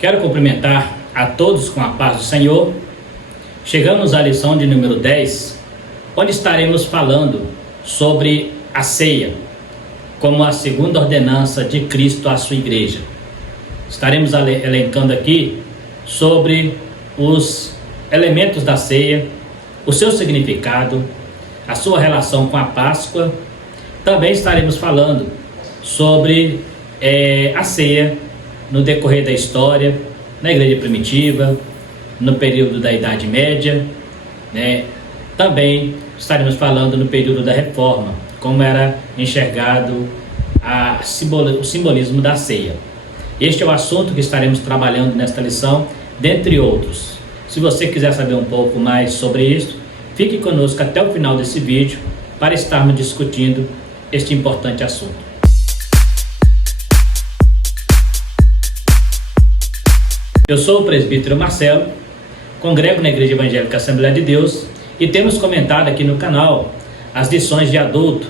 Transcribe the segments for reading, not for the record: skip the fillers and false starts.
Quero cumprimentar a todos com a paz do Senhor. Chegamos à lição de número 10, onde estaremos falando sobre a ceia, como a segunda ordenança de Cristo à sua igreja. Estaremos elencando aqui sobre os elementos da ceia, o seu significado, a sua relação com a Páscoa. Também estaremos falando sobre a ceia no decorrer da história, na igreja primitiva, no período da Idade Média, né? Também estaremos falando no período da Reforma, como era enxergado o simbolismo da ceia. Este é o assunto que estaremos trabalhando nesta lição, dentre outros. Se você quiser saber um pouco mais sobre isso, fique conosco até o final desse vídeo para estarmos discutindo este importante assunto. Eu sou o presbítero Marcelo, congrego na Igreja Evangélica Assembleia de Deus e temos comentado aqui no canal as lições de adulto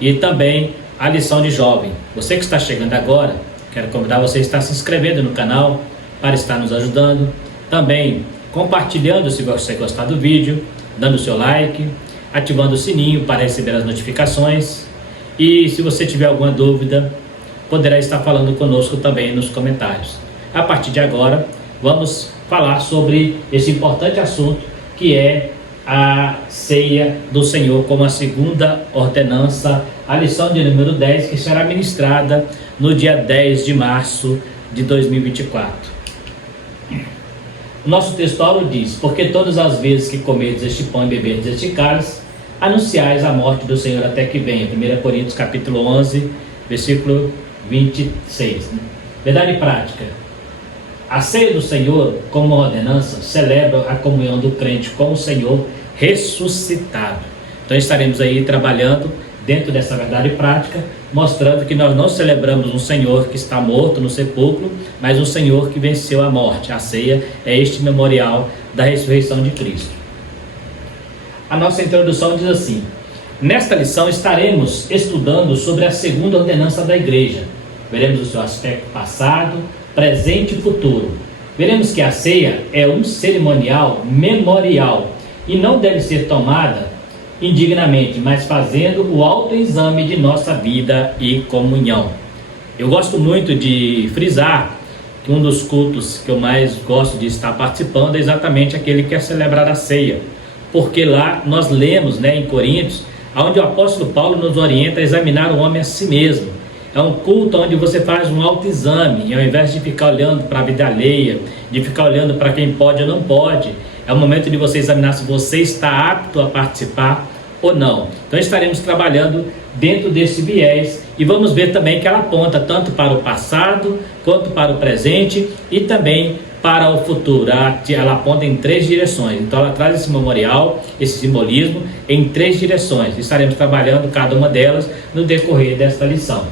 e também a lição de jovem. Você que está chegando agora, quero convidar você a estar se inscrevendo no canal para estar nos ajudando, também compartilhando se você gostar do vídeo, dando o seu like, ativando o sininho para receber as notificações e se você tiver alguma dúvida, poderá estar falando conosco também nos comentários. A partir de agora, vamos falar sobre esse importante assunto que é a ceia do Senhor como a segunda ordenança, a lição de número 10, que será ministrada no dia 10 de março de 2024. O nosso texto Paulo diz: porque todas as vezes que comerdes este pão e beberdes este cálice, anunciais a morte do Senhor até que venha. 1 Coríntios capítulo 11, versículo 26. Verdade prática. A ceia do Senhor, como ordenança, celebra a comunhão do crente com o Senhor ressuscitado. Então estaremos aí trabalhando dentro dessa verdade prática, mostrando que nós não celebramos um Senhor que está morto no sepulcro, mas um Senhor que venceu a morte. A ceia é este memorial da ressurreição de Cristo. A nossa introdução diz assim: nesta lição estaremos estudando sobre a segunda ordenança da igreja. Veremos o seu aspecto passado, presente e futuro. Veremos que a ceia é um cerimonial memorial e não deve ser tomada indignamente, mas fazendo o autoexame de nossa vida e comunhão. Eu gosto muito de frisar que um dos cultos que eu mais gosto de estar participando é exatamente aquele que é celebrar a ceia, porque lá nós lemos, em Coríntios, onde o apóstolo Paulo nos orienta a examinar o homem a si mesmo. É um culto onde você faz um autoexame, e ao invés de ficar olhando para a vida alheia, de ficar olhando para quem pode ou não pode, é o momento de você examinar se você está apto a participar ou não. Então estaremos trabalhando dentro desse viés e vamos ver também que ela aponta tanto para o passado, quanto para o presente e também para o futuro. Ela aponta em 3 direções, então ela traz esse memorial, esse simbolismo em 3 direções. Estaremos trabalhando cada uma delas no decorrer desta lição.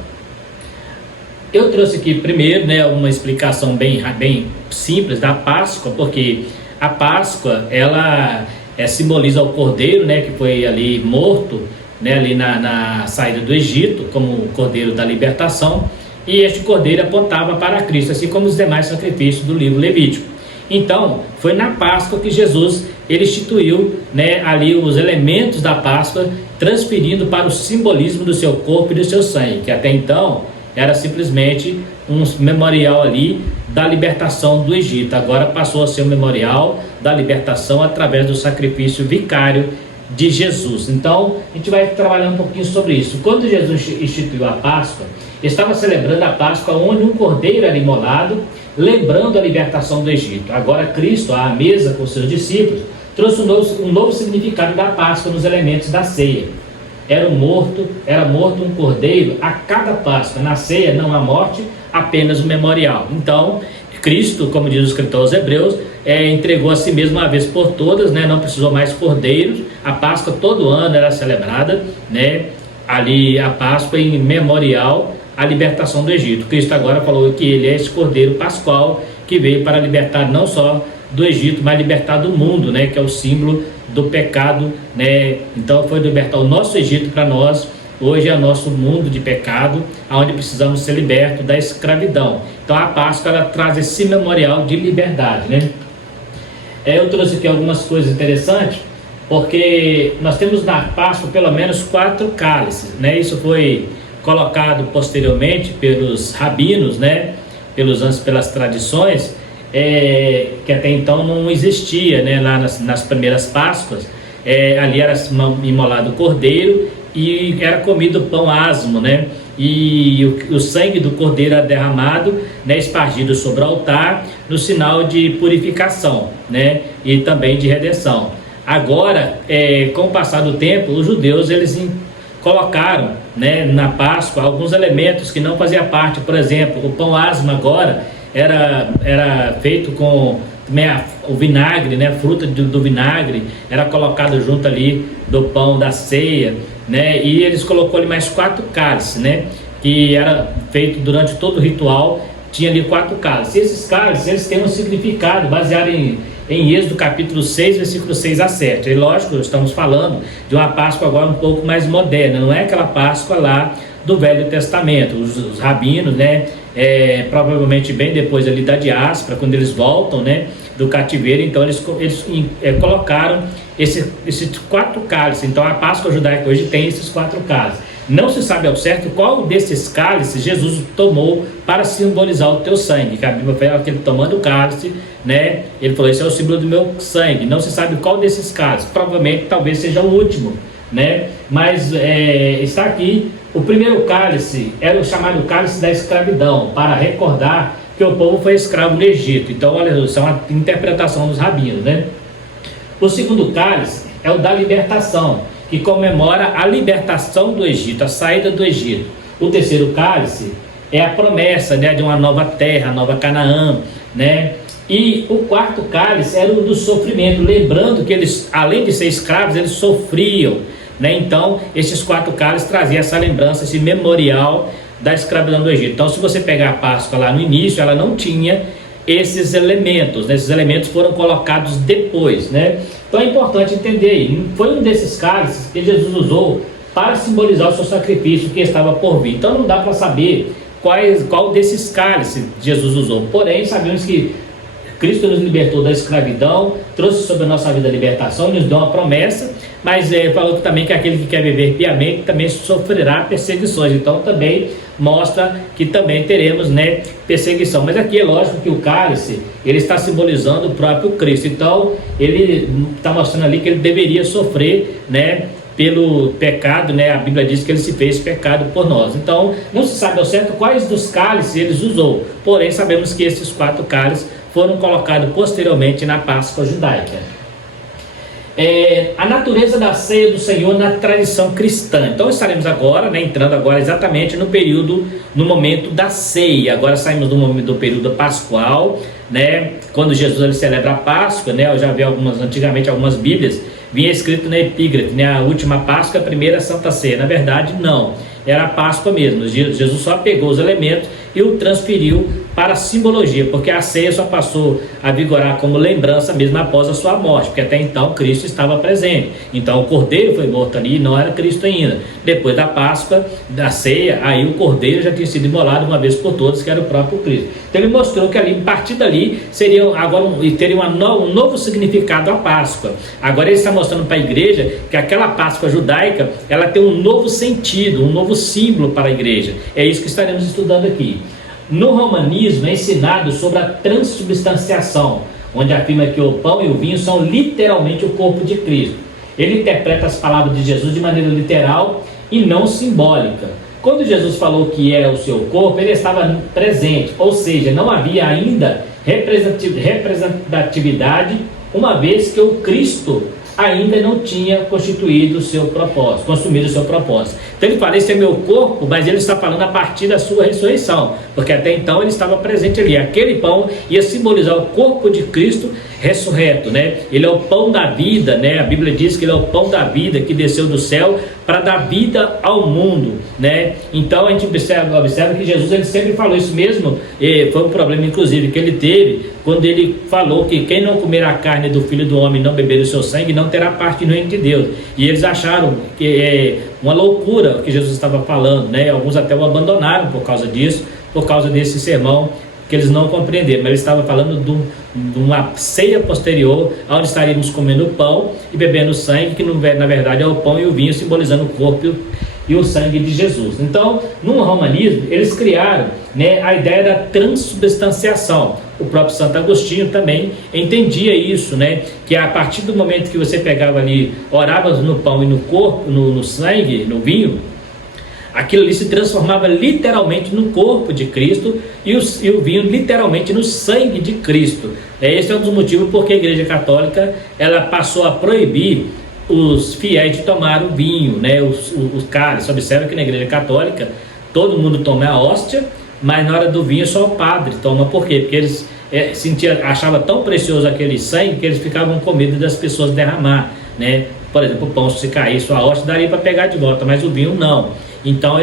Eu trouxe aqui primeiro uma explicação bem simples da Páscoa, porque a Páscoa ela simboliza o cordeiro, que foi ali morto, ali na saída do Egito, como o cordeiro da libertação, e este cordeiro apontava para Cristo, assim como os demais sacrifícios do livro Levítico. Então, foi na Páscoa que Jesus ele instituiu ali os elementos da Páscoa, transferindo para o simbolismo do seu corpo e do seu sangue, que até então era simplesmente um memorial ali da libertação do Egito. Agora passou a ser um memorial da libertação através do sacrifício vicário de Jesus. Então, a gente vai trabalhar um pouquinho sobre isso. Quando Jesus instituiu a Páscoa, estava celebrando a Páscoa onde um cordeiro era imolado, lembrando a libertação do Egito. Agora Cristo, à mesa com seus discípulos, trouxe um novo significado da Páscoa nos elementos da ceia. Era morto um cordeiro a cada Páscoa. Na ceia não há morte, apenas um memorial. Então, Cristo, como diz o escritor aos Hebreus, entregou a si mesmo uma vez por todas, não precisou mais cordeiros. A Páscoa todo ano era celebrada, ali a Páscoa em memorial à libertação do Egito. Cristo agora falou que ele é esse cordeiro pascual que veio para libertar não só do Egito, mas libertar do mundo, que é o símbolo do pecado, Então foi libertar o nosso Egito para nós hoje é o nosso mundo de pecado, onde precisamos ser libertos da escravidão. Então a Páscoa, ela traz esse memorial de liberdade, né? Eu trouxe aqui algumas coisas interessantes, porque nós temos na Páscoa pelo menos 4 cálices, né? Isso foi colocado posteriormente pelos rabinos, né? Pelas tradições, que até então não existia, né? Lá nas primeiras Páscoas, ali era imolado o cordeiro e era comido pão asmo, né? E o sangue do cordeiro era derramado, né, espargido sobre o altar, no sinal de purificação, né, e também de redenção. Agora, com o passar do tempo, os judeus eles colocaram, né, na Páscoa alguns elementos que não faziam parte. Por exemplo, o pão asmo agora era feito com o vinagre, né, a fruta do vinagre era colocado junto ali do pão da ceia, né, e eles colocou ali mais 4 cálices, né, que era feito durante todo o ritual. Tinha ali 4 cálices. E esses cálices, eles têm um significado baseado em Êxodo capítulo 6, versículo 6 a 7. E lógico, estamos falando de uma Páscoa agora um pouco mais moderna, não é aquela Páscoa lá do Velho Testamento. Os rabinos, né, provavelmente bem depois ali da diáspora, quando eles voltam, né, do cativeiro, então eles colocaram esses 4 cálices. Então a Páscoa judaica hoje tem esses 4 cálices. Não se sabe ao certo qual desses cálices Jesus tomou para simbolizar o teu sangue, que a Bíblia fala que ele tomando o cálice, né, ele falou: esse é o símbolo do meu sangue. Não se sabe qual desses cálices, provavelmente talvez seja o último, né, mas está aqui. O primeiro cálice era o chamado cálice da escravidão, para recordar que o povo foi escravo no Egito. Então, olha, isso é uma interpretação dos rabinos, né? O segundo cálice é o da libertação, que comemora a libertação do Egito, a saída do Egito. O terceiro cálice é a promessa, né, de uma nova terra, nova Canaã, né? E o quarto cálice era o do sofrimento, lembrando que eles, além de ser escravos, eles sofriam, né? Então, esses 4 cálices traziam essa lembrança, esse memorial da escravidão do Egito. Então, se você pegar a Páscoa lá no início, ela não tinha esses elementos, né? Esses elementos foram colocados depois, né? Então é importante entender, foi um desses cálices que Jesus usou para simbolizar o seu sacrifício que estava por vir. Então não dá para saber qual desses cálices Jesus usou, porém sabemos que Cristo nos libertou da escravidão, trouxe sobre a nossa vida a libertação, nos deu uma promessa, mas falou também que aquele que quer viver piamente também sofrerá perseguições. Então também mostra que também teremos, né, perseguição. Mas aqui é lógico que o cálice, ele está simbolizando o próprio Cristo. Então ele está mostrando ali que ele deveria sofrer, né, pelo pecado, né? A Bíblia diz que ele se fez pecado por nós. Então não se sabe ao certo quais dos cálices ele usou, porém sabemos que esses 4 cálices foram colocados posteriormente na Páscoa judaica. A natureza da ceia do Senhor na tradição cristã. Então estaremos agora, né, entrando agora exatamente no momento da ceia. Agora saímos do período pascual, né, quando Jesus ele celebra a Páscoa, né? Eu já vi antigamente algumas Bíblias, vinha escrito na epígrafe, né, a última Páscoa, a primeira Santa Ceia. Na verdade não, era a Páscoa mesmo. Jesus só pegou os elementos e o transferiu para a simbologia, porque a ceia só passou a vigorar como lembrança mesmo após a sua morte, porque até então Cristo estava presente. Então o cordeiro foi morto ali e não era Cristo ainda. Depois da Páscoa, da ceia, aí o cordeiro já tinha sido imolado uma vez por todas, que era o próprio Cristo. Então ele mostrou que ali, a partir dali, teria um novo significado a Páscoa. Agora ele está mostrando para a igreja que aquela Páscoa judaica, ela tem um novo sentido, um novo símbolo para a igreja. É isso que estaremos estudando aqui. No romanismo é ensinado sobre a transubstanciação, onde afirma que o pão e o vinho são literalmente o corpo de Cristo. Ele interpreta as palavras de Jesus de maneira literal e não simbólica. Quando Jesus falou que é o seu corpo, ele estava presente, ou seja, não havia ainda representatividade, uma vez que o Cristo ainda não tinha consumido o seu propósito. Então ele fala: esse é meu corpo, mas ele está falando a partir da sua ressurreição, porque até então ele estava presente ali. Aquele pão ia simbolizar o corpo de Cristo ressurreto, né? Ele é o pão da vida, né? A Bíblia diz que ele é o pão da vida que desceu do céu para dar vida ao mundo, né? Então a gente observa que Jesus ele sempre falou isso mesmo. Foi um problema inclusive que ele teve quando ele falou que quem não comer a carne do Filho do Homem e não beber o seu sangue não terá parte no reino de Deus. E eles acharam que uma loucura o que Jesus estava falando, né? Alguns até o abandonaram por causa disso, por causa desse sermão que eles não compreenderam, mas ele estava falando de uma ceia posterior, onde estaríamos comendo pão e bebendo sangue, que na verdade é o pão e o vinho simbolizando o corpo e o sangue de Jesus. Então, no romanismo, eles criaram, né, a ideia da transubstanciação. O próprio Santo Agostinho também entendia isso, né, que a partir do momento que você pegava ali, orava no pão e no corpo, no sangue, no vinho, aquilo ali se transformava literalmente no corpo de Cristo e o vinho literalmente no sangue de Cristo. Esse é um dos motivos porque a Igreja Católica ela passou a proibir os fiéis de tomar o vinho, né, os cálices. Observa que na Igreja Católica todo mundo toma a hóstia, mas na hora do vinho só o padre toma. Por quê? Porque eles achavam tão precioso aquele sangue que eles ficavam com medo das pessoas derramar, né? Por exemplo, o pão, se caísse a hóstia, daria para pegar de volta, mas o vinho não. Então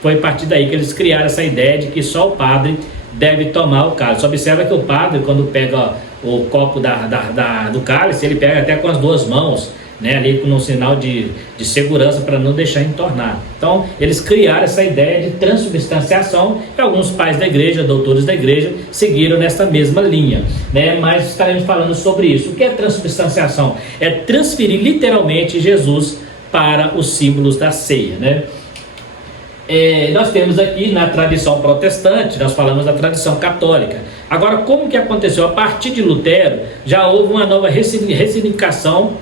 foi a partir daí que eles criaram essa ideia de que só o padre deve tomar o cálice. Observa que o padre, quando pega o copo do cálice, ele pega até com as duas mãos, né, ali com um sinal de segurança para não deixar entornar. Então eles criaram essa ideia de transubstanciação e alguns pais da igreja, doutores da igreja, seguiram nessa mesma linha, né? Mas estaremos falando sobre isso. O que é transubstanciação? É transferir literalmente Jesus para os símbolos da ceia, né? Nós temos aqui na tradição protestante, nós falamos da tradição católica. Agora, como que aconteceu? A partir de Lutero já houve uma nova ressignificação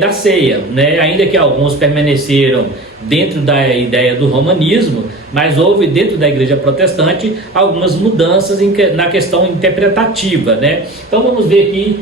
da ceia, né? Ainda que alguns permaneceram dentro da ideia do romanismo, mas houve dentro da igreja protestante algumas mudanças na questão interpretativa, né? Então vamos ver aqui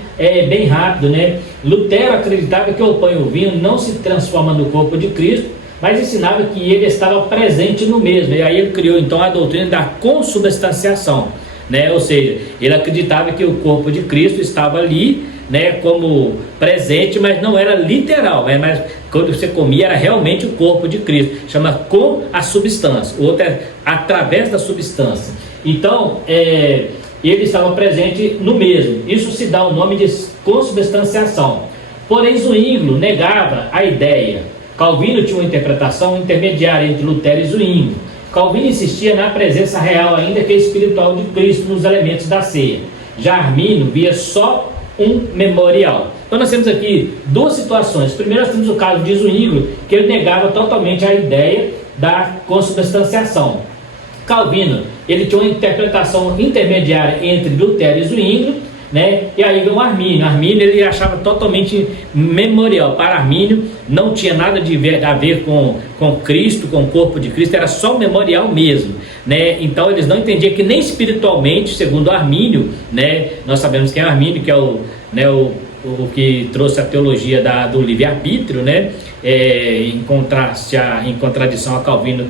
bem rápido, né? Lutero acreditava que o pão e o vinho não se transformam no corpo de Cristo, mas ensinava que ele estava presente no mesmo, e aí ele criou então a doutrina da consubstanciação, né? Ou seja, ele acreditava que o corpo de Cristo estava ali, né, como presente, mas não era literal, mas quando você comia era realmente o corpo de Cristo, chama com a substância, o outro é através da substância. Então ele estava presente no mesmo, isso se dá o nome de consubstanciação. Porém Zwinglio negava a ideia. Calvino tinha uma interpretação intermediária entre Lutero e Zwinglio. Calvino insistia na presença real, ainda que espiritual, de Cristo nos elementos da ceia. Já Arminio via só um memorial. Então nós temos aqui duas situações. Primeiro nós temos o caso de Zwinglio, que ele negava totalmente a ideia da consubstanciação. Calvino, ele tinha uma interpretação intermediária entre Lutero e Zwinglio, né? E aí vem o Arminio. Arminio ele achava totalmente memorial. Para Arminio não tinha nada a ver com Cristo, com o corpo de Cristo, era só memorial mesmo, né? Então eles não entendiam que nem espiritualmente, segundo Arminio, né? Nós sabemos que é Arminio, que é o que trouxe a teologia do livre-arbítrio, né? Em contradição a Calvino,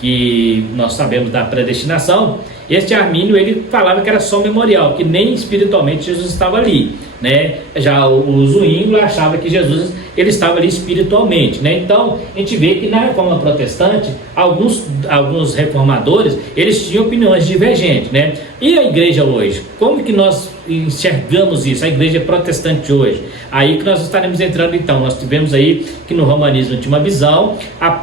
que nós sabemos da predestinação. Este Arminio ele falava que era só memorial, que nem espiritualmente Jesus estava ali, né? Já o Zwinglio achava que Jesus ele estava ali espiritualmente, né? Então a gente vê que na reforma protestante alguns reformadores eles tinham opiniões divergentes, né? E a igreja hoje, como que nós enxergamos isso? A igreja protestante hoje, aí que nós estaremos entrando. Então nós tivemos aí que no romanismo tinha uma visão,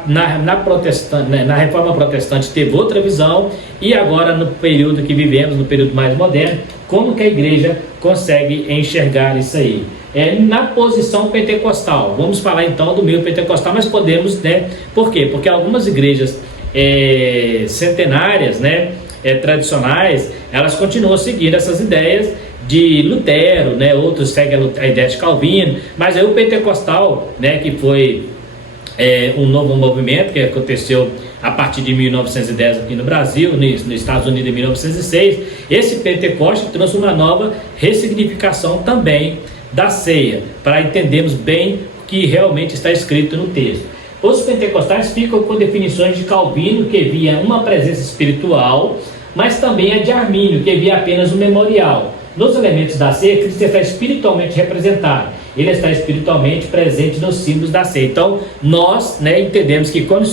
na reforma protestante teve outra visão, e agora no período que vivemos, no período mais moderno, como que a igreja consegue enxergar isso aí? Na posição pentecostal. Vamos falar então do meio pentecostal, mas podemos, né? Por quê? Porque algumas igrejas centenárias, né, tradicionais, elas continuam seguindo essas ideias de Lutero, né? Outros seguem a ideia de Calvino, mas aí o pentecostal, né, que foi um novo movimento que aconteceu a partir de 1910 aqui no Brasil, nos Estados Unidos em 1906, esse Pentecoste trouxe uma nova ressignificação também da ceia, para entendermos bem o que realmente está escrito no texto. Os pentecostais ficam com definições de Calvino, que via uma presença espiritual, mas também a de Arminio, que via apenas um memorial. Nos elementos da ceia, Cristo está espiritualmente representado. ele está espiritualmente presente nos símbolos da ceia. Então, nós, né, entendemos que quando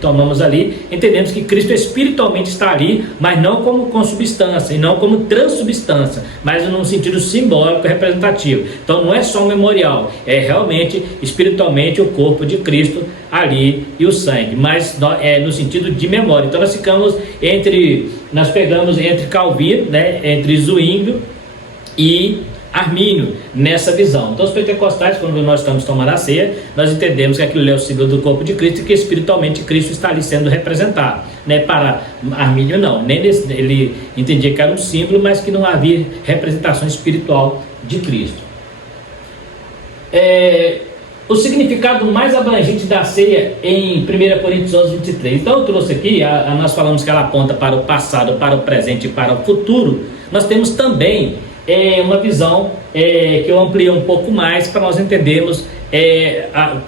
tomamos ali, entendemos que Cristo espiritualmente está ali, mas não como consubstância, e não como transubstância, mas num sentido simbólico e representativo. Então, não é só um memorial, é realmente, espiritualmente, o corpo de Cristo ali e o sangue, mas é no sentido de memória. Então, nós pegamos entre Calvino, né, entre Zwinglio e Armínio nessa visão. Então, os pentecostais, quando nós estamos tomando a ceia, nós entendemos que aquilo é o símbolo do corpo de Cristo e que espiritualmente Cristo está ali sendo representado, né? Para Armínio não, ele entendia que era um símbolo, mas que não havia representação espiritual de Cristo. O significado mais abrangente da ceia em 1 Coríntios 11, 23. Então eu trouxe aqui, nós falamos que ela aponta para o passado, para o presente e para o futuro. Nós temos também uma visão que eu ampliei um pouco mais para nós entendermos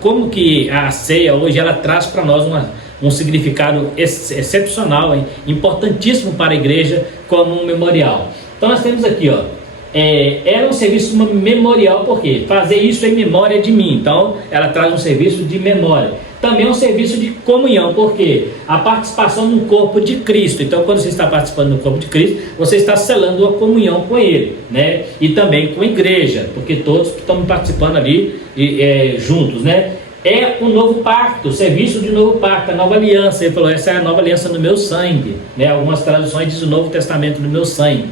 como que a ceia hoje ela traz para nós um significado excepcional, importantíssimo para a igreja como um memorial. Então nós temos aqui, era um serviço memorial, porque fazer isso em memória de mim. Então ela traz um serviço de memória. Também um serviço de comunhão, porque a participação no corpo de Cristo. Então, quando você está participando no corpo de Cristo, você está selando a comunhão com Ele, né? E também com a igreja, porque todos estão participando ali juntos, né? É um novo pacto, serviço de novo pacto, a nova aliança. Ele falou, essa é a nova aliança no meu sangue, né? Algumas traduções dizem o Novo Testamento no meu sangue,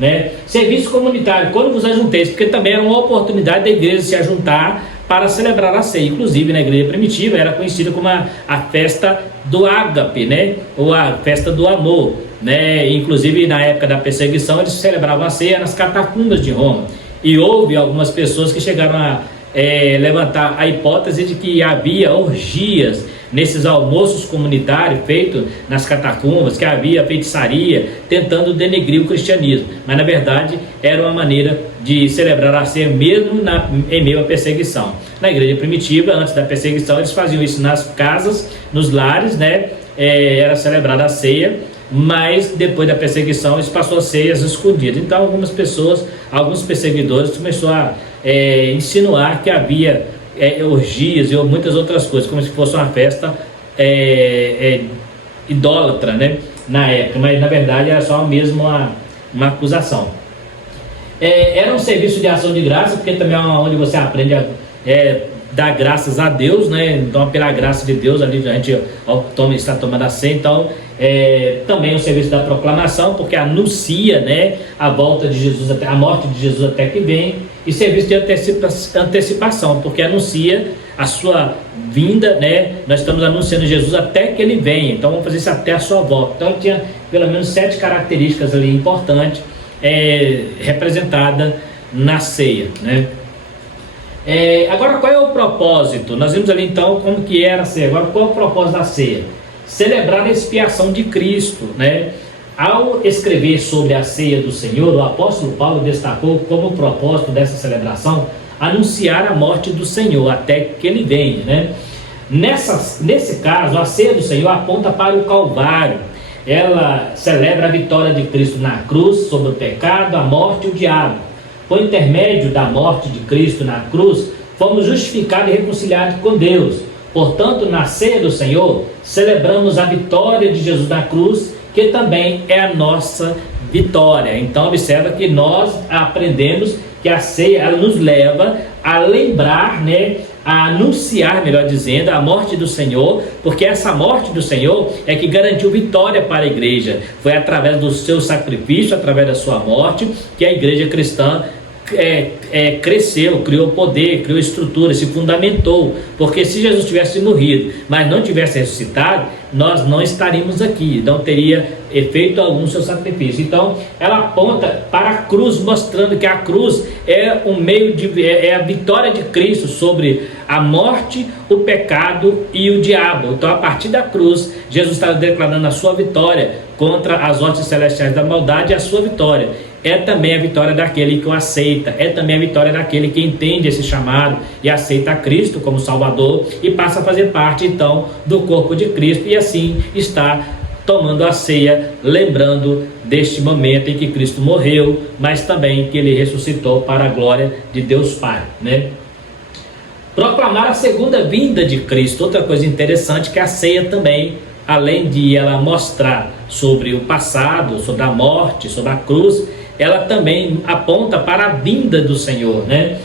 né? Serviço comunitário, quando vos ajunteis, porque também era uma oportunidade da igreja se ajuntar para celebrar a ceia. Inclusive na igreja primitiva era conhecida como a festa do ágape, né? Ou a festa do amor, né? Inclusive na época da perseguição eles celebravam a ceia nas catacumbas de Roma, e houve algumas pessoas que chegaram a levantar a hipótese de que havia orgias nesses almoços comunitários feitos nas catacumbas, que havia feitiçaria tentando denegrir o cristianismo, mas na verdade era uma maneira de celebrar a ceia mesmo em meio à perseguição. Na igreja primitiva, antes da perseguição, eles faziam isso nas casas, nos lares, né? Era celebrada a ceia, mas depois da perseguição isso passou a ser escondido. Então algumas pessoas, alguns perseguidores começaram a insinuar que havia orgias e muitas outras coisas, como se fosse uma festa idólatra, né, na época, mas na verdade era só mesmo uma acusação. Era um serviço de ação de graça, porque também é onde você aprende a dar graças a Deus, né? Então pela graça de Deus ali a gente está tomando a ceia. Então também um serviço da proclamação, porque anuncia, né, a volta de Jesus, a morte de Jesus até que vem, e serviço de antecipação, porque anuncia a sua vinda, né? Nós estamos anunciando Jesus até que ele venha, então vamos fazer isso até a sua volta. Então tinha pelo menos 7 características ali importantes representada na ceia, né? Agora, qual é o propósito? Nós vimos ali então como que era a ceia. Agora, qual é o propósito da ceia? Celebrar a expiação de Cristo, né? Ao escrever sobre a ceia do Senhor, o apóstolo Paulo destacou como propósito dessa celebração anunciar a morte do Senhor até que ele venha, né? Nesse caso, a ceia do Senhor aponta para o Calvário. Ela celebra a vitória de Cristo na cruz sobre o pecado, a morte e o diabo. Por intermédio da morte de Cristo na cruz, fomos justificados e reconciliados com Deus. Portanto, na ceia do Senhor, celebramos a vitória de Jesus na cruz, que também é a nossa vitória. Então, observa que nós aprendemos que a ceia ela nos leva a lembrar, né, a anunciar, melhor dizendo, a morte do Senhor, porque essa morte do Senhor é que garantiu vitória para a igreja. Foi através do seu sacrifício, através da sua morte, que a igreja cristã cresceu, criou poder, criou estrutura, se fundamentou. Porque se Jesus tivesse morrido, mas não tivesse ressuscitado, nós não estaríamos aqui, não teria feito algum seu sacrifício. Então ela aponta para a cruz, mostrando que a cruz é um meio é a vitória de Cristo sobre a morte, o pecado e o diabo. Então a partir da cruz, Jesus está declarando a sua vitória contra as hostes celestiais da maldade, e a sua vitória é também a vitória daquele que o aceita, é também a vitória daquele que entende esse chamado e aceita a Cristo como Salvador e passa a fazer parte então do corpo de Cristo, e assim está tomando a ceia, lembrando deste momento em que Cristo morreu, mas também que ele ressuscitou para a glória de Deus Pai, né? proclamar a segunda vinda de Cristo. Outra coisa interessante que a ceia também, além de ela mostrar sobre o passado, sobre a morte, sobre a cruz, ela também aponta para a vinda do Senhor, né?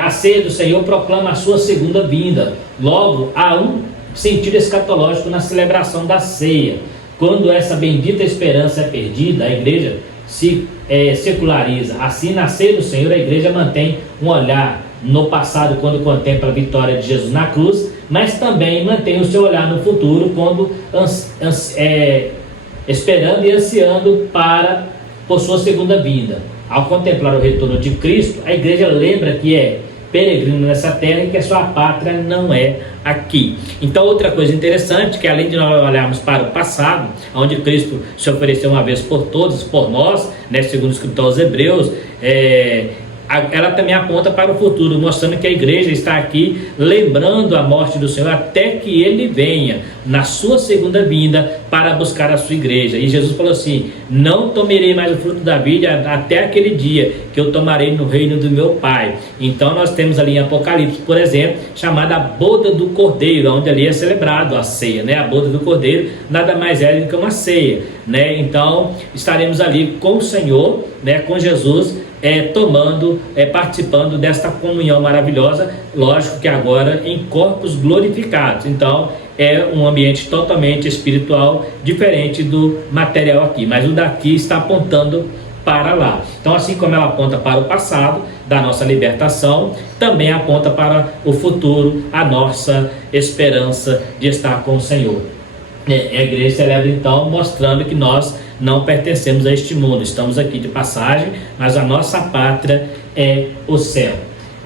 A ceia do Senhor proclama a sua segunda vinda. Logo, há um sentido escatológico na celebração da ceia. Quando essa bendita esperança é perdida, a igreja se seculariza. Assim, na ceia do Senhor, a igreja mantém um olhar no passado, quando contempla a vitória de Jesus na cruz, mas também mantém o seu olhar no futuro, quando esperando e ansiando por sua segunda vinda. Ao contemplar o retorno de Cristo, a igreja lembra que é peregrino nessa terra e que a sua pátria não é aqui. Então, outra coisa interessante, que além de nós olharmos para o passado, onde Cristo se ofereceu uma vez por todos, por nós, né, segundo o escritor aos Hebreus, ela também aponta para o futuro, mostrando que a igreja está aqui lembrando a morte do Senhor até que Ele venha na sua segunda vinda para buscar a sua igreja. E Jesus falou assim: não tomarei mais o fruto da vida até aquele dia que eu tomarei no reino do meu Pai. Então nós temos ali em Apocalipse, por exemplo, chamada a boda do Cordeiro, onde ali é celebrado a ceia, né? A boda do Cordeiro nada mais é do que uma ceia, né? Então estaremos ali com o Senhor, né? Com Jesus, participando desta comunhão maravilhosa, lógico que agora em corpos glorificados. Então é um ambiente totalmente espiritual, diferente do material aqui, mas o daqui está apontando para lá. Então, assim como ela aponta para o passado da nossa libertação, também aponta para o futuro, a nossa esperança de estar com o Senhor. A igreja celebra então, mostrando que nós não pertencemos a este mundo, estamos aqui de passagem, mas a nossa pátria é o céu.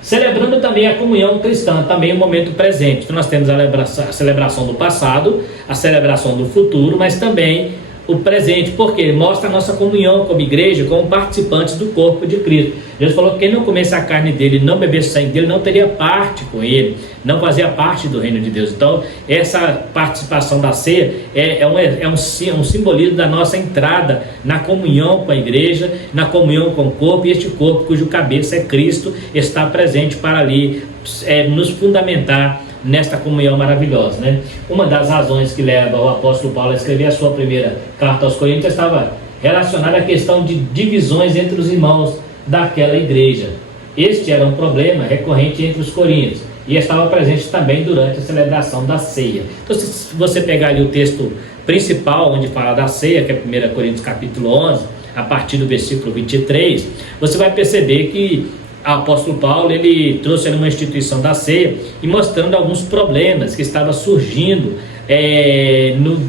Celebrando também a comunhão cristã, também o momento presente. Então nós temos a celebração do passado, a celebração do futuro, mas também o presente, porque ele mostra a nossa comunhão como igreja, como participantes do corpo de Cristo. Jesus falou que quem não comesse a carne dele, não bebesse o sangue dele, não teria parte com ele, não fazia parte do reino de Deus. Então essa participação da ceia é um simbolismo da nossa entrada na comunhão com a igreja, na comunhão com o corpo, e este corpo cujo cabeça é Cristo está presente para ali nos fundamentar nesta comunhão maravilhosa, né? Uma das razões que leva o apóstolo Paulo a escrever a sua primeira carta aos Coríntios estava relacionada à questão de divisões entre os irmãos daquela igreja. Este era um problema recorrente entre os coríntios e estava presente também durante a celebração da ceia. Então, se você pegar ali o texto principal onde fala da ceia, que é 1 Coríntios capítulo 11, a partir do versículo 23, você vai perceber que o apóstolo Paulo ele trouxe uma instituição da ceia e mostrando alguns problemas que estavam surgindo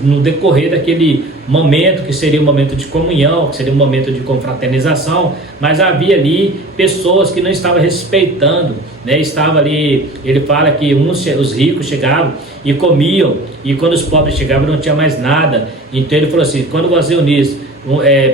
no decorrer daquele momento, que seria um momento de comunhão, que seria um momento de confraternização, mas havia ali pessoas que não estavam respeitando, né? Estava ali, ele fala que os ricos chegavam e comiam, e quando os pobres chegavam não tinha mais nada. Então ele falou assim: quando você unir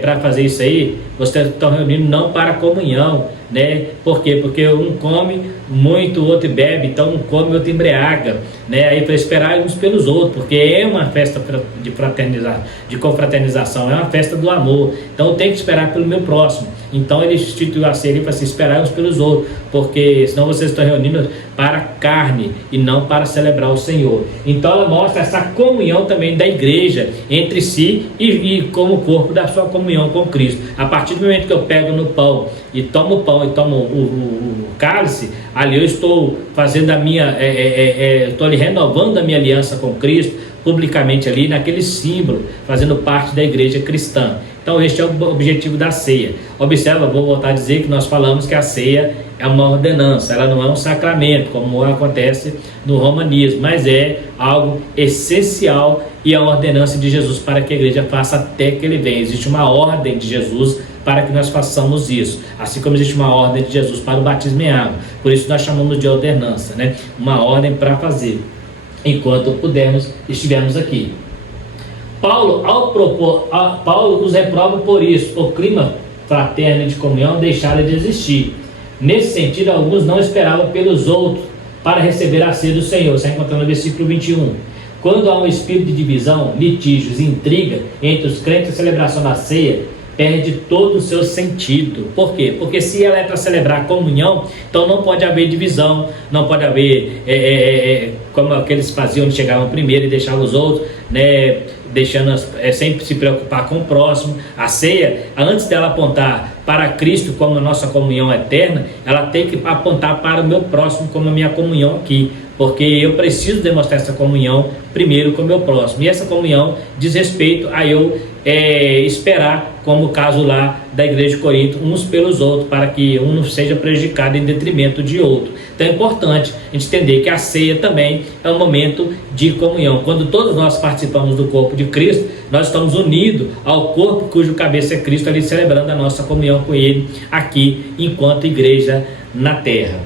para fazer isso aí, vocês estão reunindo não para comunhão, né? Por quê? Porque um come muito, o outro bebe, então um come, o outro embriaga, né? Aí para esperar uns pelos outros, porque é uma festa de confraternização, é uma festa do amor, então tem que esperar pelo meu próximo. Então ele instituiu a ceia para se esperar uns pelos outros, porque senão vocês estão reunindo para carne e não para celebrar o Senhor. Então ela mostra essa comunhão também da igreja entre si e como corpo da sua comunhão com Cristo. A partir do momento que eu pego no pão e tomo o pão e tomo o cálice, ali eu estou fazendo estou ali renovando a minha aliança com Cristo, publicamente ali naquele símbolo, fazendo parte da igreja cristã. Então este é o objetivo da ceia. Observa, vou voltar a dizer que nós falamos que a ceia é uma ordenança, ela não é um sacramento, como acontece no romanismo, mas é algo essencial e é uma ordenança de Jesus para que a igreja faça até que ele venha. Existe uma ordem de Jesus para que nós façamos isso, assim como existe uma ordem de Jesus para o batismo em água. Por isso nós chamamos de ordenança, né? Uma ordem para fazer, enquanto estivermos aqui. Paulo nos reprova por isso, o clima fraterno de comunhão deixara de existir. Nesse sentido, alguns não esperavam pelos outros para receber a ceia do Senhor. Você encontra no versículo 21. Quando há um espírito de divisão, litígios, intriga entre os crentes, a celebração da ceia perde todo o seu sentido. Por quê? Porque se ela é para celebrar a comunhão, então não pode haver divisão, não pode haver, como aqueles faziam, chegavam primeiro e deixavam os outros, né, deixando sempre se preocupar com o próximo. A ceia, antes dela apontar para Cristo como a nossa comunhão eterna, ela tem que apontar para o meu próximo como a minha comunhão aqui, porque eu preciso demonstrar essa comunhão primeiro com o meu próximo, e essa comunhão diz respeito a eu esperar, como o caso lá da igreja de Corinto, uns pelos outros, para que um não seja prejudicado em detrimento de outro. Então é importante a gente entender que a ceia também é um momento de comunhão. Quando todos nós participamos do corpo de Cristo, nós estamos unidos ao corpo cujo cabeça é Cristo, ali celebrando a nossa comunhão com Ele aqui, enquanto igreja na terra.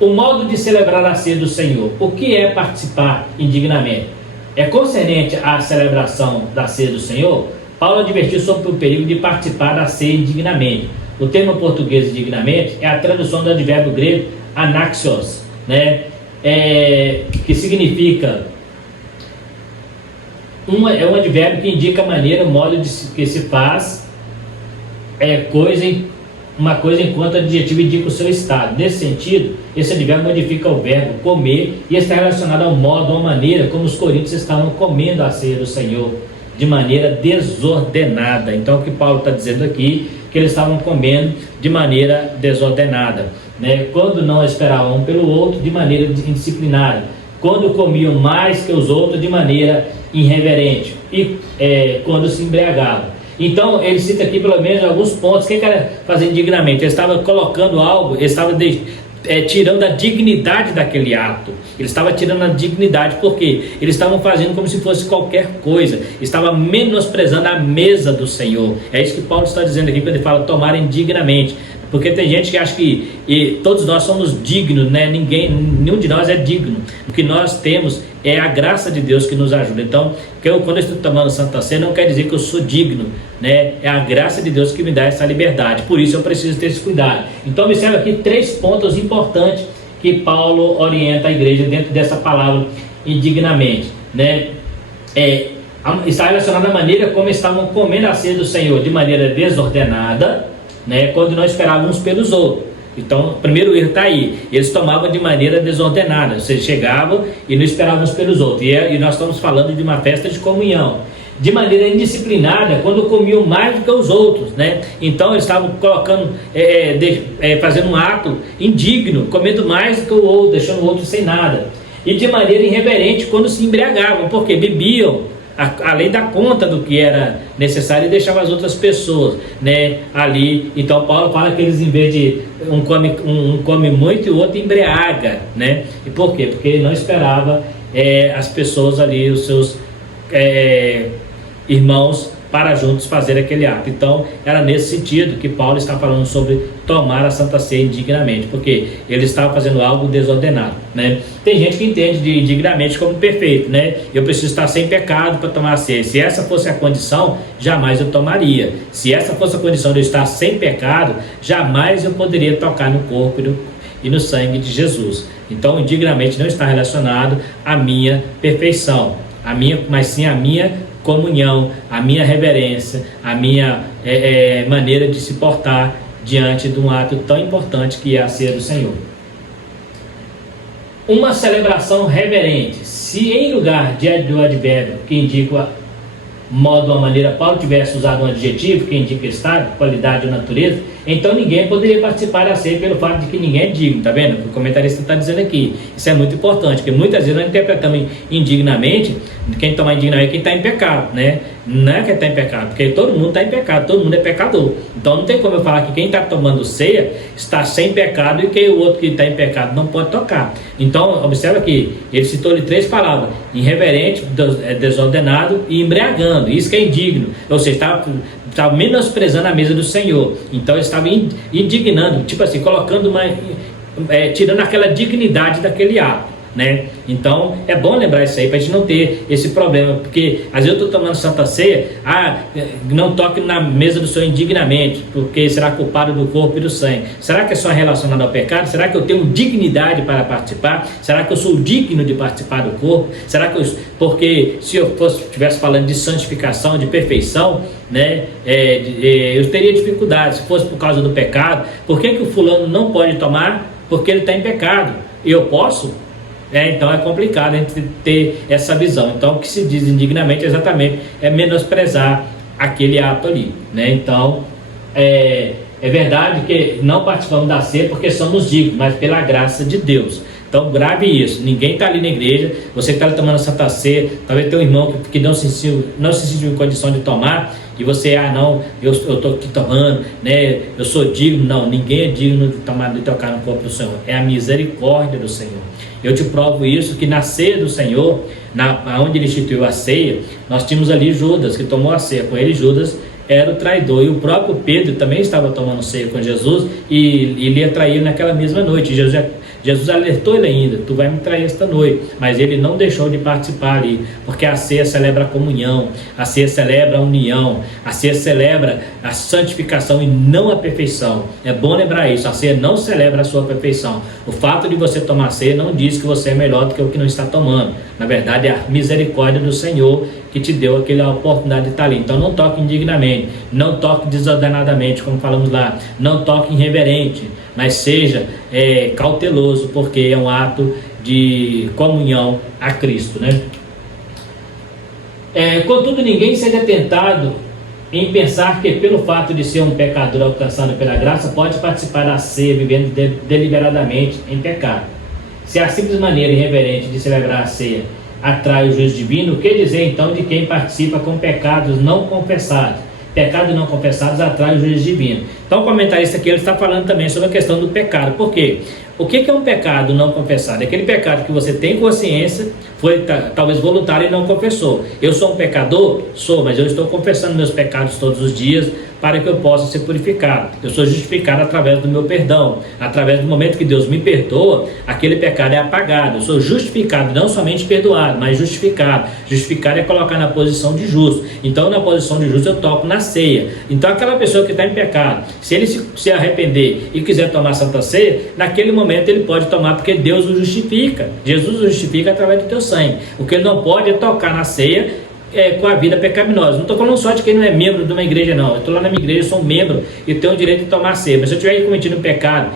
O modo de celebrar a ceia do Senhor. O que é participar indignamente? É concernente à celebração da ceia do Senhor. Paulo advertiu sobre o perigo de participar da ceia indignamente. O termo português indignamente é a tradução do advérbio grego anaxios, né? Que significa é um advérbio que indica a maneira, o modo que se faz uma coisa enquanto adjetivo indica o seu estado. Nesse sentido, esse advérbio modifica o verbo comer e está relacionado ao modo ou maneira como os coríntios estavam comendo a ceia do Senhor, de maneira desordenada. Então o que Paulo está dizendo aqui, que eles estavam comendo de maneira desordenada, né? Quando não esperavam um pelo outro, de maneira indisciplinada. Quando comiam mais que os outros, de maneira irreverente. E quando se embriagavam. Então ele cita aqui pelo menos alguns pontos. O que era fazer indignamente? Ele estava colocando algo, ele estava tirando a dignidade daquele ato. Ele estava tirando a dignidade, porque eles estavam fazendo como se fosse qualquer coisa, estava menosprezando a mesa do Senhor. É isso que Paulo está dizendo aqui quando ele fala tomar indignamente, porque tem gente que acha que todos nós somos dignos, né? Nenhum de nós é digno. O que nós temos é a graça de Deus que nos ajuda. Então, quando eu estou tomando Santa Ceia, não quer dizer que eu sou digno, né? É a graça de Deus que me dá essa liberdade. Por isso eu preciso ter esse cuidado. Então, observe aqui 3 pontos importantes que Paulo orienta a igreja dentro dessa palavra indignamente, né? Está relacionado à maneira como estavam comendo a ceia do Senhor, de maneira desordenada, né? Quando não esperavam uns pelos outros. Então, o primeiro erro está aí. Eles tomavam de maneira desordenada, ou seja, chegavam e não esperavam uns pelos outros. E nós estamos falando de uma festa de comunhão. De maneira indisciplinada, quando comiam mais do que os outros, né? Então eles estavam colocando, fazendo um ato indigno, comendo mais do que o outro, deixando o outro sem nada. E de maneira irreverente, quando se embriagavam, porque bebiam além da conta do que era necessário e deixavam as outras pessoas, né, ali. Então Paulo fala que eles, em vez de um come muito e o outro embriaga, né? E por quê? Porque ele não esperava as pessoas ali, os seus irmãos, para juntos fazer aquele ato. Então era nesse sentido que Paulo está falando sobre tomar a Santa Ceia indignamente, porque ele estava fazendo algo desordenado, né? Tem gente que entende de indignamente como perfeito, né? Eu preciso estar sem pecado para tomar a ceia. Se essa fosse a condição, jamais eu tomaria. Se essa fosse a condição de eu estar sem pecado, jamais eu poderia tocar no corpo e no sangue de Jesus. Então indignamente não está relacionado à minha perfeição, mas sim à minha comunhão, a minha reverência, a minha maneira de se portar diante de um ato tão importante que é a ceia do Senhor. Uma celebração reverente. Se em lugar do advérbio que indica modo ou maneira Paulo tivesse usado um adjetivo que indica estado, qualidade ou natureza, então ninguém poderia participar da ceia pelo fato de que ninguém é digno, tá vendo? O comentarista está dizendo aqui. Isso é muito importante, porque muitas vezes nós interpretamos indignamente, quem toma indignamente é quem está em pecado, né? Não é quem está em pecado, porque todo mundo está em pecado, todo mundo é pecador. Então não tem como eu falar que quem está tomando ceia está sem pecado e que o outro que está em pecado não pode tocar. Então observa aqui, ele citou-lhe 3 palavras: irreverente, desordenado e embriagando. Isso que é indigno, ou seja, estava menosprezando a mesa do Senhor. Então ele estava indignando, tipo assim, colocando tirando aquela dignidade daquele ato, né? Então é bom lembrar isso aí, para a gente não ter esse problema, porque às vezes eu estou tomando Santa Ceia, não toque na mesa do Senhor indignamente, porque será culpado do corpo e do sangue. Será que é só relacionado ao pecado? Será que eu tenho dignidade para participar? Será que eu sou digno de participar do corpo? Será que porque se eu estivesse falando de santificação, de perfeição, né, eu teria dificuldade. Se fosse por causa do pecado, por que o fulano não pode tomar? Porque ele está em pecado, e eu posso? Então é complicado a gente ter essa visão. Então o que se diz indignamente exatamente é menosprezar aquele ato ali, né? Então é verdade que não participamos da ceia porque somos dignos, mas pela graça de Deus. Então grave isso, ninguém está ali na igreja, você está tomando Santa Ceia, talvez tem um irmão que não se sentiu em condição de tomar, e você, não, eu estou aqui tomando, né, eu sou digno. Não, ninguém é digno de tocar no corpo do Senhor, é a misericórdia do Senhor. Eu te provo isso, que na ceia do Senhor, onde ele instituiu a ceia, nós tínhamos ali Judas, que tomou a ceia com ele. Judas era o traidor, e o próprio Pedro também estava tomando ceia com Jesus, e ele ia trair naquela mesma noite. Jesus alertou ele ainda: tu vai me trair esta noite, mas ele não deixou de participar ali, porque a ceia celebra a comunhão, a ceia celebra a união, a ceia celebra a santificação e não a perfeição. É bom lembrar isso, a ceia não celebra a sua perfeição. O fato de você tomar ceia não diz que você é melhor do que o que não está tomando. Na verdade é a misericórdia do Senhor que te deu aquela oportunidade de estar ali. Então não toque indignamente, não toque desordenadamente, como falamos lá, não toque irreverente, mas seja cauteloso, porque é um ato de comunhão a Cristo, né? Contudo, ninguém seja tentado em pensar que pelo fato de ser um pecador alcançado pela graça, pode participar da ceia vivendo deliberadamente em pecado. Se a simples maneira irreverente de celebrar a ceia atrai o juízo divino, o que dizer então de quem participa com pecados não confessados? Pecados não confessados atrai o juízo divino. Então o comentarista aqui ele está falando também sobre a questão do pecado. Por quê? O que é um pecado não confessado? É aquele pecado que você tem consciência, foi talvez voluntário e não confessou. Eu sou um pecador? Sou, mas eu estou confessando meus pecados todos os dias para que eu possa ser purificado. Eu sou justificado através do meu perdão. Através do momento que Deus me perdoa, aquele pecado é apagado. Eu sou justificado, não somente perdoado, mas justificado. Justificado é colocar na posição de justo. Então na posição de justo eu toco na ceia. Então aquela pessoa que está em pecado, se ele se arrepender e quiser tomar Santa Ceia, naquele momento ele pode tomar, porque Deus o justifica. Jesus o justifica através do teu sangue. O que ele não pode é tocar na ceia com a vida pecaminosa. Não estou falando só de quem não é membro de uma igreja, não. Eu estou lá na minha igreja, eu sou um membro e tenho o direito de tomar ceia. Mas se eu estiver cometido um pecado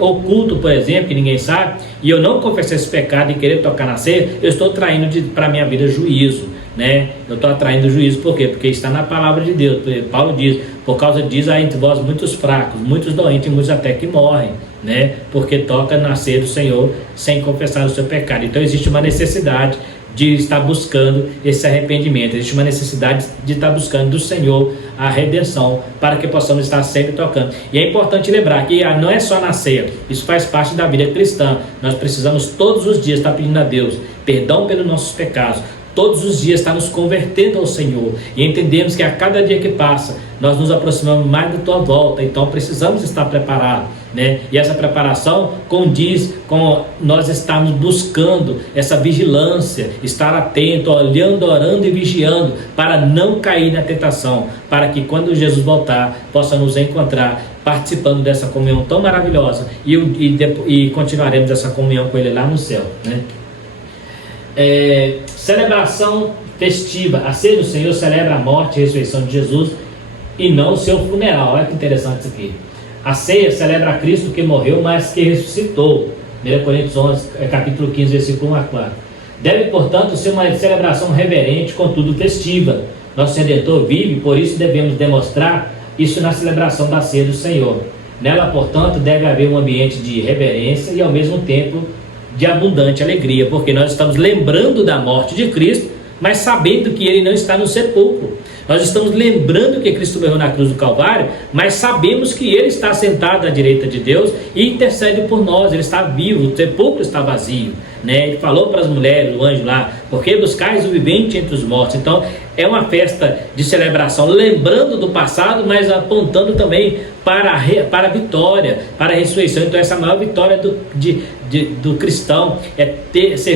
oculto, por exemplo, que ninguém sabe, e eu não confessar esse pecado e querer tocar na ceia, eu estou traindo para a minha vida juízo, né? Eu estou atraindo juízo, por quê? Porque está na palavra de Deus. Paulo diz: por causa disso há entre vós muitos fracos, muitos doentes e muitos até que morrem, né? Porque toca na ceia do Senhor sem confessar o seu pecado. Então existe uma necessidade de estar buscando esse arrependimento, existe uma necessidade de estar buscando do Senhor a redenção, para que possamos estar sempre tocando. E é importante lembrar que não é só na ceia, isso faz parte da vida cristã. Nós precisamos todos os dias estar pedindo a Deus perdão pelos nossos pecados, todos os dias estar nos convertendo ao Senhor, e entendemos que a cada dia que passa nós nos aproximamos mais da tua volta. Então precisamos estar preparados, né? E essa preparação condiz com nós estarmos buscando essa vigilância, estar atento, olhando, orando e vigiando, para não cair na tentação, para que quando Jesus voltar possa nos encontrar participando dessa comunhão tão maravilhosa, e continuaremos essa comunhão com Ele lá no céu, né? Celebração festiva. A ceia do Senhor celebra a morte e a ressurreição de Jesus e não o seu funeral. Olha que interessante isso aqui. A ceia celebra a Cristo que morreu, mas que ressuscitou. 1 Coríntios 11, capítulo 15, versículo 1 a 4. Deve, portanto, ser uma celebração reverente, contudo festiva. Nosso Redentor vive, por isso devemos demonstrar isso na celebração da ceia do Senhor. Nela, portanto, deve haver um ambiente de reverência e, ao mesmo tempo, de abundante alegria, porque nós estamos lembrando da morte de Cristo, mas sabendo que Ele não está no sepulcro. Nós estamos lembrando que Cristo morreu na cruz do Calvário, mas sabemos que Ele está sentado à direita de Deus e intercede por nós. Ele está vivo, o sepulcro está vazio, né? Ele falou para as mulheres, o anjo lá, porque buscais o vivente entre os mortos. Então é uma festa de celebração, lembrando do passado, mas apontando também para a vitória, para a ressurreição. Então essa é a maior vitória do cristão, é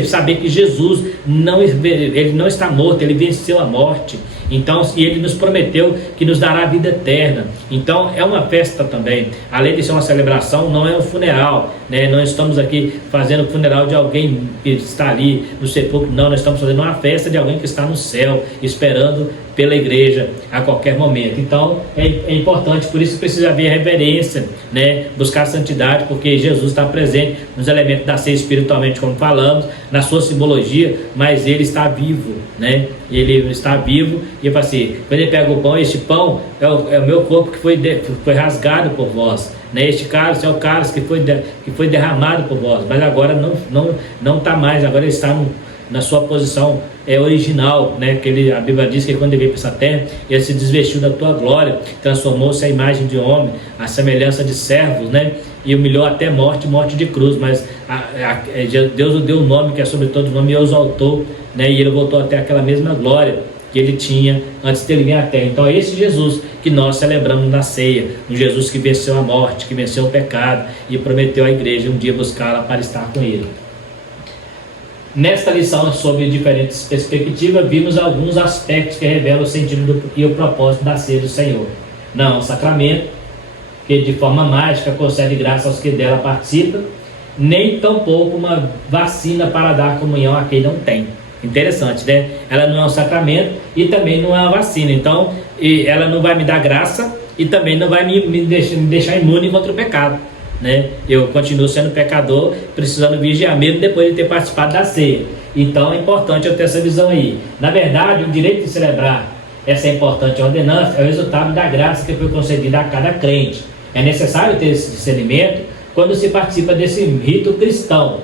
saber que Jesus ele não está morto, ele venceu a morte. Então, e ele nos prometeu que nos dará a vida eterna. Então é uma festa também, além de ser uma celebração, não é um funeral, né? Não estamos aqui fazendo o funeral de alguém que está ali no sepulcro, não, nós estamos fazendo uma festa de alguém que está no céu, esperando pela igreja a qualquer momento. Então é importante, por isso precisa haver reverência, né? Buscar a santidade, porque Jesus está presente nos elementos da ceia espiritualmente, como falamos, na sua simbologia, mas ele está vivo, né? Ele está vivo, e eu falo assim, quando ele pega o pão, este pão é o meu corpo que foi rasgado por vós, né? Este cálice é o cálice que foi derramado por vós, mas agora não está mais, agora ele está na sua posição original, né? A Bíblia diz que quando ele veio para essa terra, ele se desvestiu da tua glória, transformou-se a imagem de homem, a semelhança de servos, né? E humilhou até morte de cruz, mas Deus o deu um nome que é sobre todo nome e o exaltou, né? E ele voltou até aquela mesma glória que ele tinha antes dele vir à terra. Então é esse Jesus que nós celebramos na ceia, um Jesus que venceu a morte, que venceu o pecado e prometeu à igreja um dia buscá-la para estar com ele. Nesta lição, sobre diferentes perspectivas, vimos alguns aspectos que revelam o sentido e o propósito da ceia do Senhor. Não é um sacramento que de forma mágica concede graça aos que dela participam, nem tampouco uma vacina para dar comunhão a quem não tem. Interessante, né? Ela não é um sacramento e também não é uma vacina. Então, ela não vai me dar graça e também não vai me deixar imune contra o pecado, né? Eu continuo sendo pecador, precisando vigiar mesmo depois de ter participado da ceia. Então é importante eu ter essa visão aí. Na verdade, o direito de celebrar essa importante ordenança é o resultado da graça que foi concedida a cada crente. É necessário ter esse discernimento quando se participa desse rito cristão.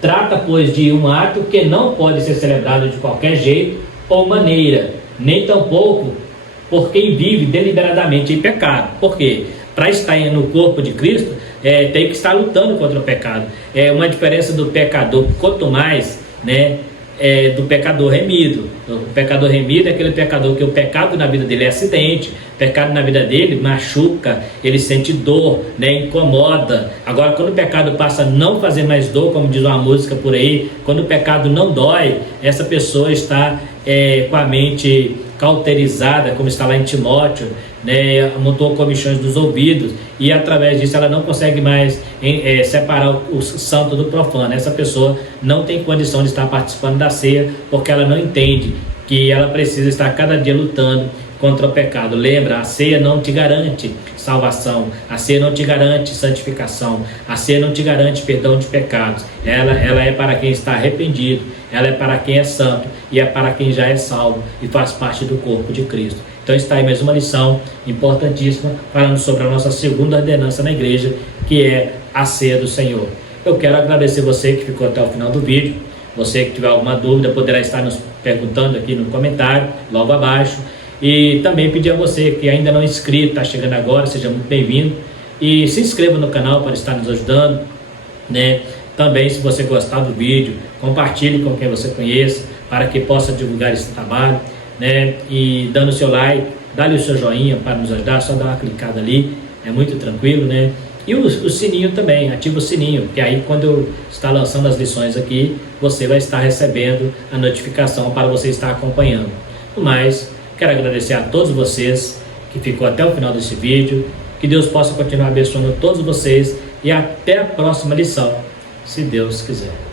Trata, pois, de um ato que não pode ser celebrado de qualquer jeito ou maneira, nem tampouco por quem vive deliberadamente em pecado. Por quê? Para estar no corpo de Cristo, tem que estar lutando contra o pecado. É uma diferença do pecador, quanto mais, né, do pecador remido. O pecador remido é aquele pecador que o pecado na vida dele é acidente, o pecado na vida dele machuca, ele sente dor, né, incomoda. Agora, quando o pecado passa a não fazer mais dor, como diz uma música por aí, quando o pecado não dói, essa pessoa está com a mente cauterizada, como está lá em Timóteo, né, montou comichões dos ouvidos, e através disso ela não consegue mais separar o santo do profano. Essa pessoa não tem condição de estar participando da ceia, porque ela não entende que ela precisa estar cada dia lutando contra o pecado. Lembra, a ceia não te garante salvação, a ceia não te garante santificação, a ceia não te garante perdão de pecados. Ela é para quem está arrependido, ela é para quem é santo e é para quem já é salvo e faz parte do corpo de Cristo. Então está aí mais uma lição importantíssima, falando sobre a nossa segunda ordenança na igreja, que é a ceia do Senhor. Eu quero agradecer você que ficou até o final do vídeo. Você que tiver alguma dúvida poderá estar nos perguntando aqui no comentário, logo abaixo. E também pedir a você que ainda não é inscrito, está chegando agora, seja muito bem-vindo. E se inscreva no canal para estar nos ajudando, né? Também, se você gostar do vídeo, compartilhe com quem você conheça, para que possa divulgar esse trabalho, né? E dando o seu like, dá-lhe o seu joinha para nos ajudar, só dá uma clicada ali, é muito tranquilo, né? E o sininho também, ativa o sininho, que aí quando eu estar lançando as lições aqui, você vai estar recebendo a notificação para você estar acompanhando. No mais, quero agradecer a todos vocês que ficou até o final desse vídeo, que Deus possa continuar abençoando todos vocês e até a próxima lição, se Deus quiser.